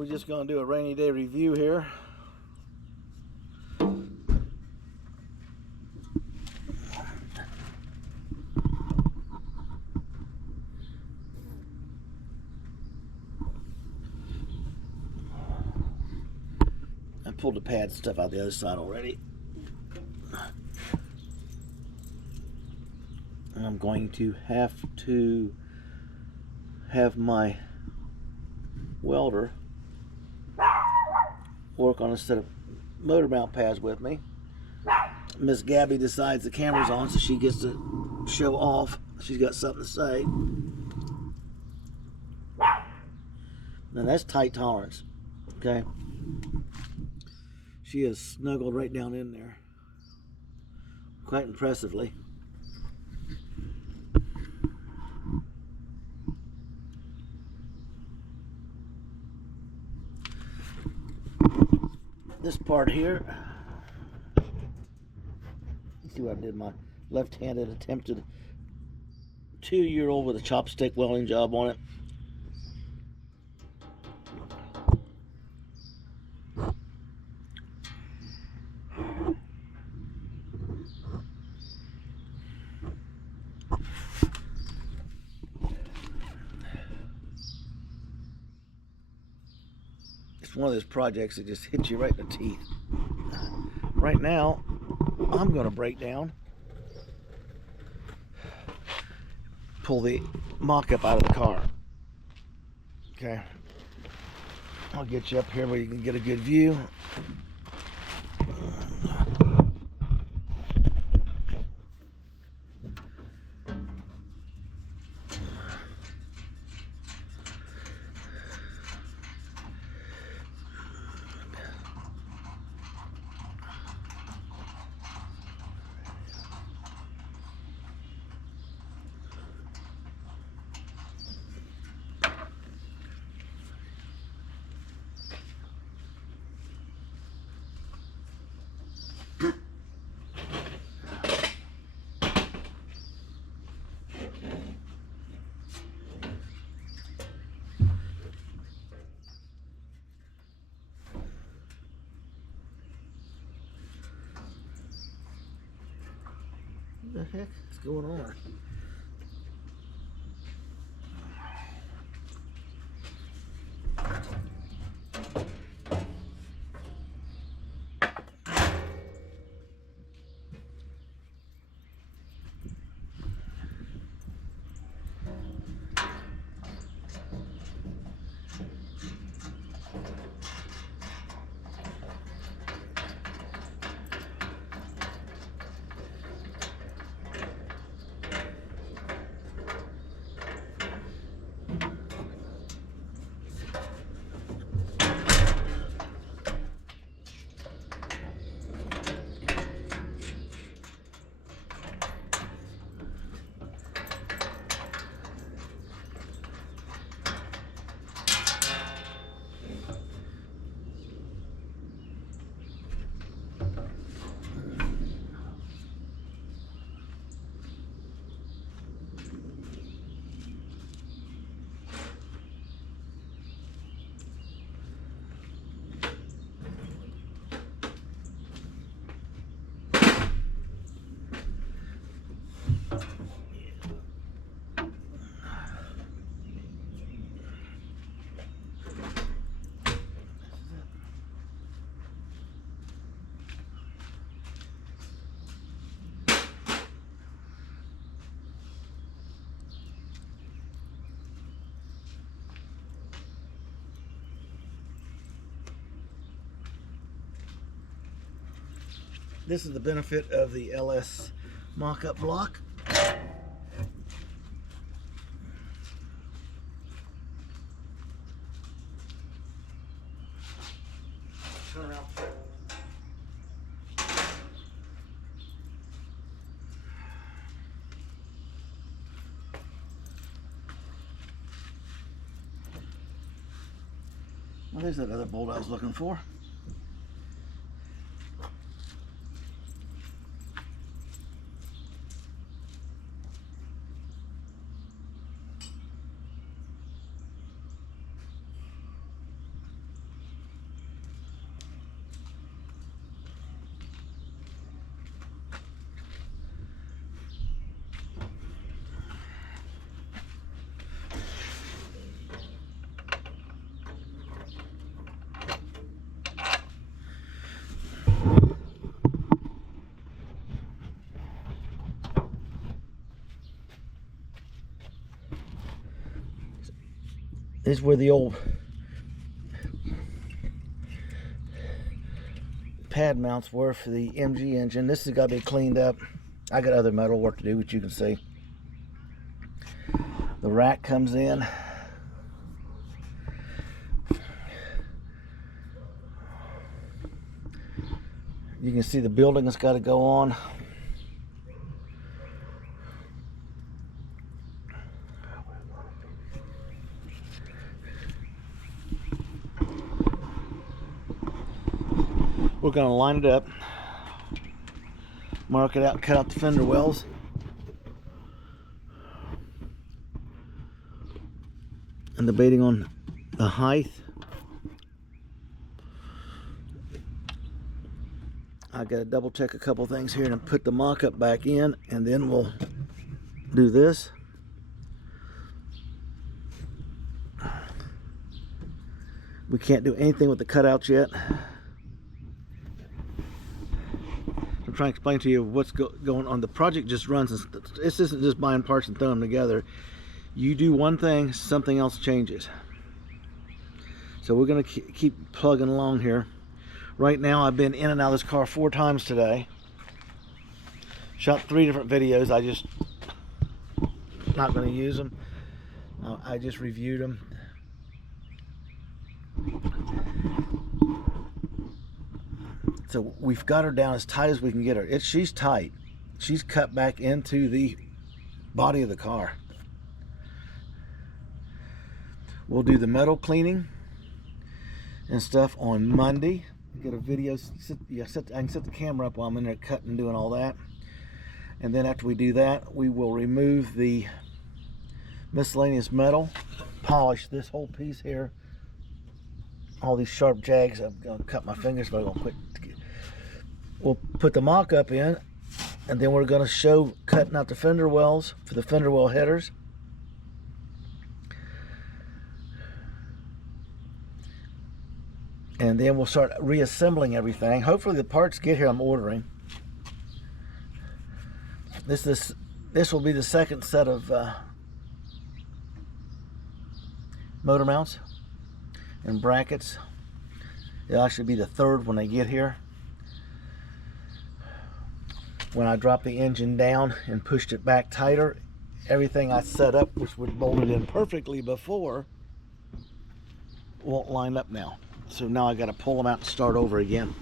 We're just going to do a rainy day review here. I pulled the pad stuff out the other side already. And I'm going to have my welder work on a set of motor mount pads with me. Miss Gabby decides the camera's on, so she gets to show off. She's got something to say. Now that's tight tolerance, okay? She is snuggled right down in there, quite impressively. This part here, you see what I did? My left-handed attempted 2-year-old with a chopstick welding job on it. It's one of those projects that just hits you right in the teeth. Right now, I'm going to break down, pull the mock-up out of the car. Okay, I'll get you up here where you can get a good view. What the heck is going on? This is the benefit of the LS mock-up block. Turn around. Well, there's that other bolt I was looking for. This is where the old pad mounts were for the MG engine. This has got to be cleaned up. I got other metal work to do, which you can see. The rack comes in. You can see the building has got to go on. We're going to line it up, mark it out, cut out the fender wells. And debating on the height. I got to double check a couple things here and put the mock-up back in, and then we'll do this. We can't do anything with the cutouts yet. I'm trying to explain to you what's going on. The project just runs. This isn't just buying parts and throwing them together. You do one thing, something else changes. So we're going to keep plugging along here. Right now, I've been in and out of this car 4 times today. Shot 3 different videos. I just not going to use them. I just reviewed them. So we've got her down as tight as we can get her. She's tight. She's cut back into the body of the car. We'll do the metal cleaning and stuff on Monday. Get a video. I can set the camera up while I'm in there cutting and doing all that. And then after we do that, we will remove the miscellaneous metal, polish this whole piece here. All these sharp jags. I'm going to cut my fingers, but I'm going to quit. We'll put the mock-up in, and then we're going to show cutting out the fender wells for the fender well headers. And then we'll start reassembling everything. Hopefully the parts get here I'm ordering. This will be the second set of motor mounts and brackets. It'll actually be the third when they get here. When I dropped the engine down and pushed it back tighter, everything I set up, which was bolted in perfectly before, won't line up now. So now I got to pull them out and start over again.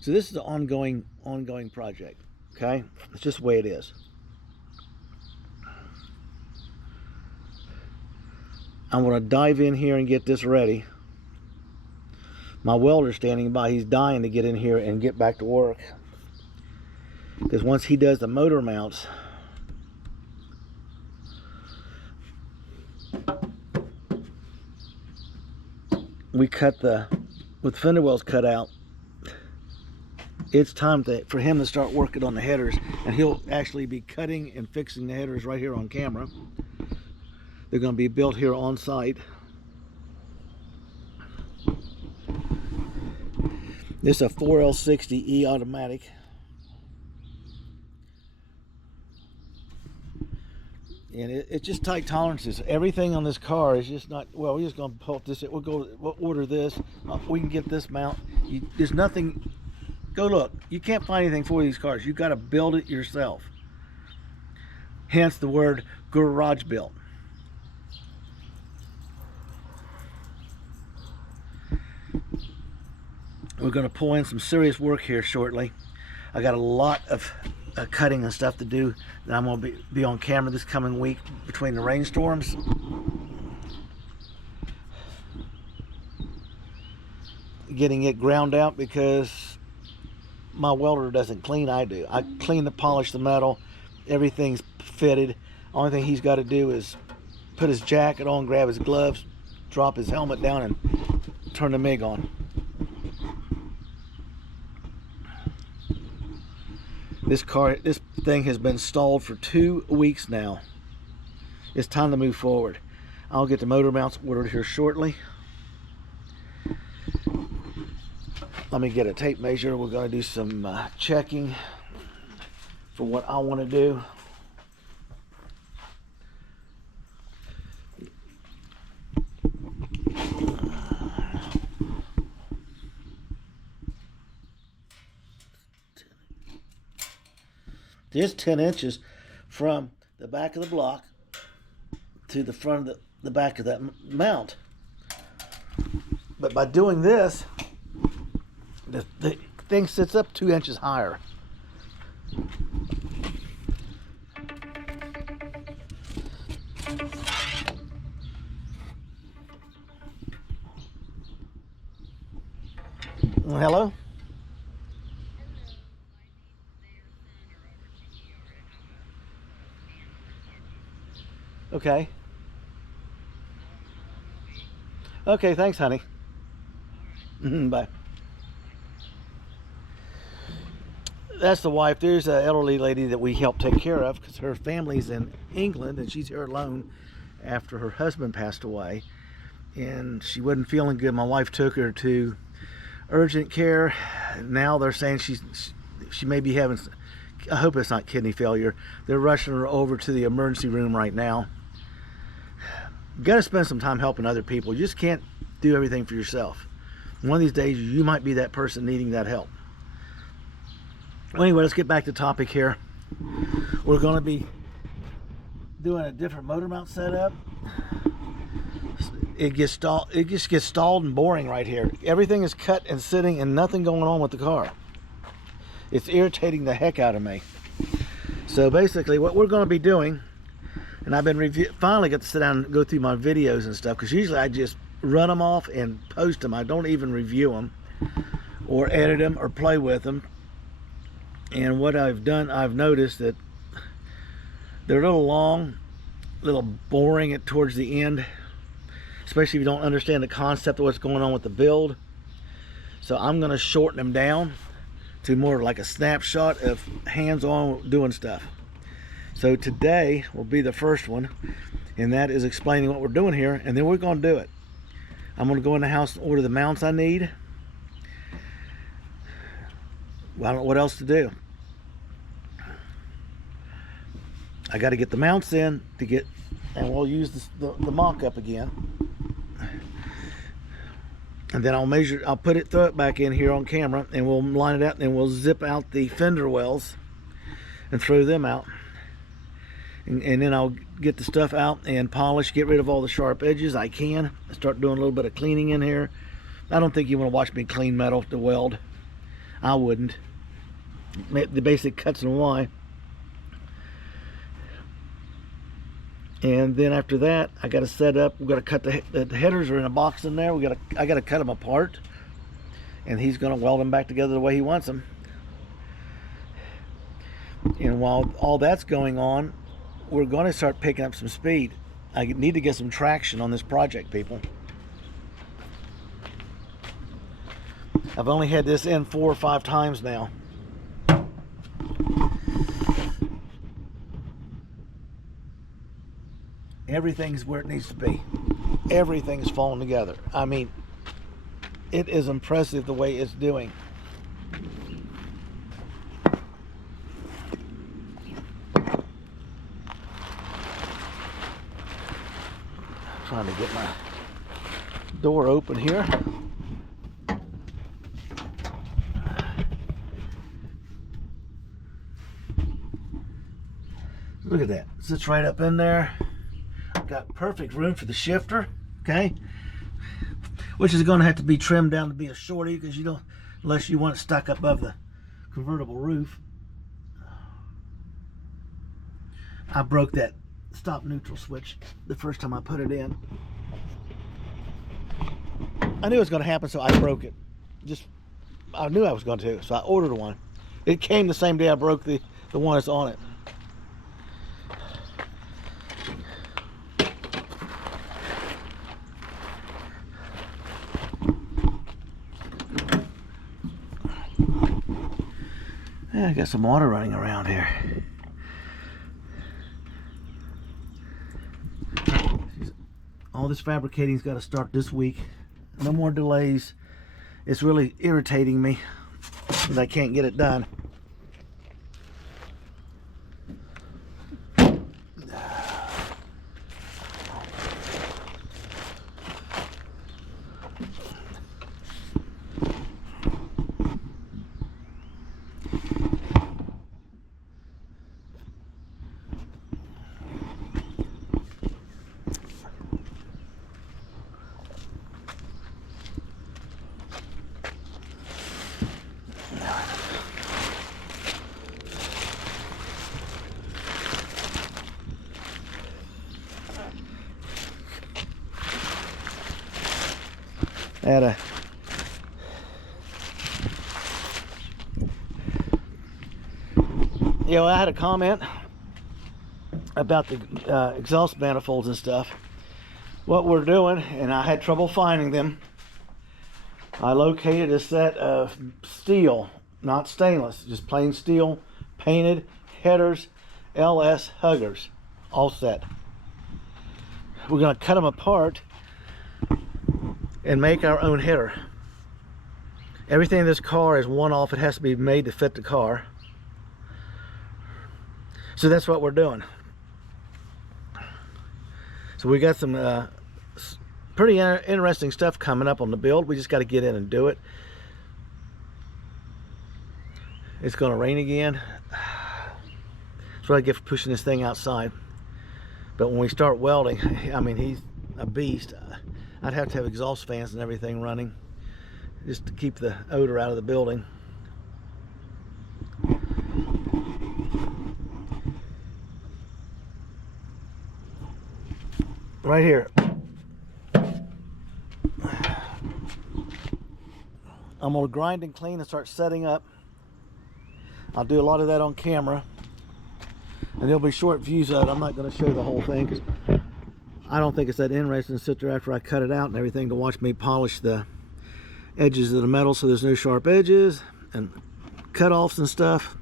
So this is an ongoing project. Okay, it's just the way it is. I'm going to dive in here and get this ready. My welder's standing by. He's dying to get in here and get back to work. Because once he does the motor mounts, we cut with fender wells cut out, it's time for him to start working on the headers, and he'll actually be cutting and fixing the headers right here on camera. They're going to be built here on site. This is a 4L60E automatic. And it's just tight tolerances. Everything on this car is just not, well, we're just going to pull this. We'll order this. We can get this mount. There's nothing. Go look. You can't find anything for these cars. You've got to build it yourself. Hence the word garage built. We're going to pull in some serious work here shortly. I got a lot of cutting and stuff to do that I'm going to be on camera this coming week between the rainstorms. Getting it ground out because my welder doesn't clean, I do. I clean the polish the metal, everything's fitted. Only thing he's got to do is put his jacket on, grab his gloves, drop his helmet down, and turn the MIG on. This thing has been stalled for 2 weeks now. It's time to move forward. I'll get the motor mounts ordered here shortly. Let me get a tape measure. We're going to do some checking for what I want to do. It's 10 inches from the back of the block to the front of the back of that mount. But by doing this, the thing sits up 2 inches higher. Well, hello? Okay. Okay, thanks, honey. Bye. That's the wife. There's an elderly lady that we help take care of because her family's in England and she's here alone after her husband passed away. And she wasn't feeling good. My wife took her to urgent care. Now they're saying she may be having, I hope it's not kidney failure. They're rushing her over to the emergency room right now. You got to spend some time helping other people. You just can't do everything for yourself. One of these days you might be that person needing that help. Well, anyway, let's get back to topic here. We're going to be doing a different motor mount setup. It just gets stalled and boring right here. Everything is cut and sitting and nothing going on with the car. It's irritating the heck out of me. So basically what we're going to be doing, and I've been finally got to sit down and go through my videos and stuff, because usually I just run them off and post them. I don't even review them or edit them or play with them. And what I've done, I've noticed that they're a little long, a little boring towards the end, especially if you don't understand the concept of what's going on with the build. So I'm going to shorten them down to more like a snapshot of hands-on doing stuff. So today will be the first one, and that is explaining what we're doing here, and then we're going to do it. I'm going to go in the house and order the mounts I need. Well, I don't know what else to do. I got to get the mounts in to get, and we'll use the mock-up again. And then I'll put it, throw it back in here on camera, and we'll line it out, and we'll zip out the fender wells and throw them out. And then I'll get the stuff out and polish, get rid of all the sharp edges I can. Start doing a little bit of cleaning in here. I don't think you want to watch me clean metal to weld. I wouldn't. The basic cuts and why. And then after that, I got to set up. We've got to cut the headers are in a box in there. I got to cut them apart, and he's going to weld them back together the way he wants them. And while all that's going on, we're going to start picking up some speed. I need to get some traction on this project, people. I've only had this in 4 or 5 times now. Everything's where it needs to be. Everything's falling together. I mean, it is impressive the way it's doing. Trying to get my door open here. Look at that. It sits right up in there. Got perfect room for the shifter, okay? Which is going to have to be trimmed down to be a shorty, because you don't, unless you want it stuck above the convertible roof. I broke that stop neutral switch the first time I put it in. I knew it was going to happen, so I broke it. I knew I was going to, so I ordered one. It came the same day I broke the one that's on it. Yeah, I got some water running around here. All this fabricating's got to start this week. No more delays. It's really irritating me that I can't get it done. At a I had a comment about the exhaust manifolds and stuff. What we're doing, and I had trouble finding them, I located a set of steel, not stainless, just plain steel, painted headers, LS huggers, all set. We're going to cut them apart and make our own header. Everything in this car is one-off. It has to be made to fit the car. So that's what we're doing. So we got some pretty interesting stuff coming up on the build. We just got to get in and do it. It's going to rain again. That's what I get for pushing this thing outside. But when we start welding, I mean, he's a beast. I'd have to have exhaust fans and everything running just to keep the odor out of the building. Right here, I'm going to grind and clean and start setting up. I'll do a lot of that on camera, and there'll be short views of it. I'm not going to show the whole thing because I don't think it's that interesting to sit there after I cut it out and everything to watch me polish the edges of the metal so there's no sharp edges and cut-offs and stuff.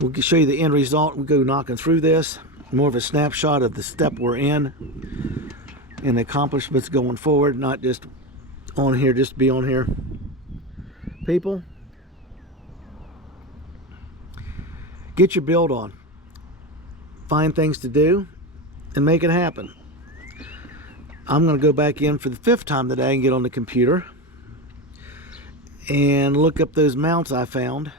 We'll show you the end result. We'll go knocking through this. More of a snapshot of the step we're in and the accomplishments going forward, not just on here, just be on here. People, get your build on. Find things to do and make it happen. I'm going to go back in for the 5th time today and get on the computer and look up those mounts I found.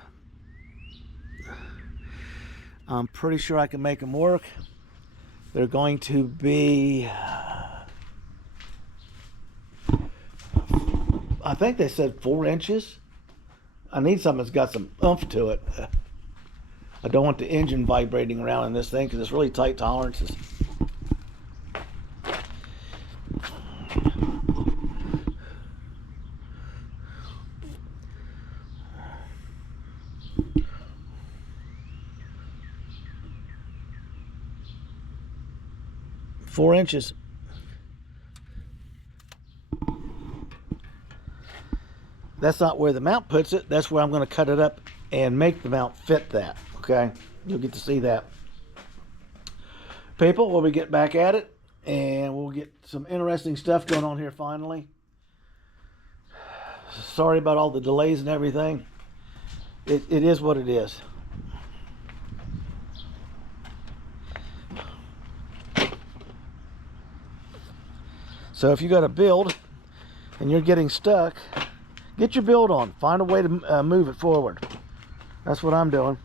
I'm pretty sure I can make them work. They're going to be, I think they said 4 inches. I need something that's got some oomph to it. I don't want the engine vibrating around in this thing because it's really tight tolerances. Four inches. That's not where the mount puts it. That's where I'm going to cut it up and make the mount fit that. Okay, you'll get to see that. People, we'll get back at it and we'll get some interesting stuff going on here finally. Sorry about all the delays and everything. It is what it is. So if you got a build and you're getting stuck, get your build on. Find a way to move it forward. That's what I'm doing.